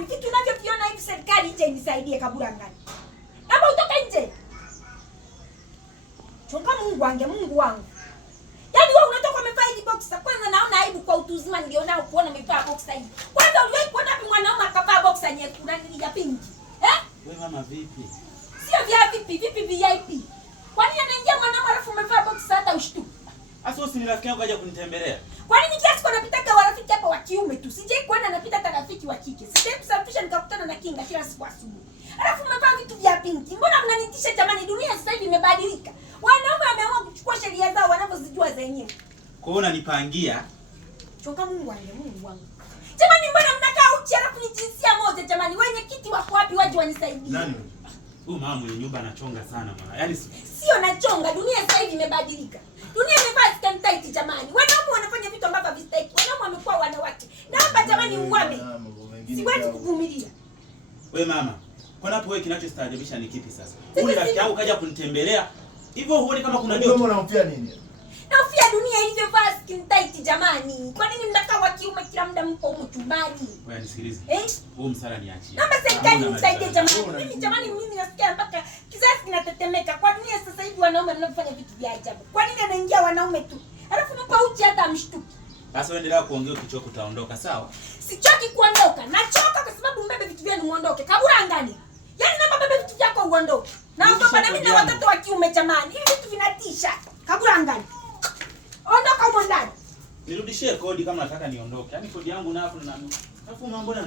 jamani, vitu unavyoviona hivi serikali nje inisaidie kabla ngani. Kama utoka nje. Chonga Mungu wangu. Yaani wewe unatoka umevaa hili boxer. Kwanza naona aibu kwa utu uzima nilionao kuona umevaa boxer hii. Kwanza uliwahi kuona wapi mwanaume akavaa boxer nyekundu ya pinki? Wewe mama vipi? Sio vya vipi VIP. Kwa nini anaingia mwanaume alafu umevaa boxer hata ushtuki? Asa usi ni rafiki yangu aje kunitembelea. Kwa nini kiasi kwa napita kwa rafiki hapa wa kiume tu? Sijai kuona napita hata rafiki wa kike. Sijai kusafisha nikakutana na kinga kila siku asubuhi. Alafu umevaa vitu vya pinki. Mbona mnanitisha jamani, dunia sasa hivi imebadilika. Wanaume wameamua kuchukua sheria zao wanavyozijua zenyewe. Kwa hiyo unanipangia. Chonga Mungu wangu. Jamani, mbona mnakaa uchi alafu ni jinsia moja jamani? Wenye kiti wako wapi waje wanisaidie? Nani? Huyu mama mwenye nyumba anachonga sana mwana. Yaani sio nachonga, dunia sasa hivi imebadilika. Dunia imevaa skin tight jamani. Wanaume wanafanya vitu ambavyo havistahili. Wanaume wamekuwa wanawake. Na hapa jamani uwame. Siwezi kuvumilia. Wewe mama, kwa napo wewe kinachostaajabisha ni kipi sasa? Huyu rafiki yangu kaja kunitembelea. Hivyo huoni kama kuna joto? Wewe unampia nini? Naufia dunia ilivyovaa skin tight jamani. Kwa nini mnakaa wa kiume kila muda mko huko chumbani? Wewe nisikilize. Huu msala niachie. Naomba serikali nisaidie jamani. Mimi nasikia mpaka kizazi kinatetemeka. Kwa dunia sasa hivi wanaume wanafanya vitu vya ajabu. Kwa nini anaingia wanaume tu? Alafu mpo uchi hata amshtuki. Sasa endelea kuongea, ukichoka utaondoka, sawa? Sichoki kuondoka. Nachoka kwa sababu mbebe vitu vyenu muondoke. Kabura angani. Yaani naomba bebe vitu vyako uondoke. Naomba na mimi na watoto wa kiume jamani. Hivi vitu vinatisha. Kabura angani. Ondoka huko ndani. Nirudishie kodi kama nataka niondoke. Yaani kodi yangu nafu mambo na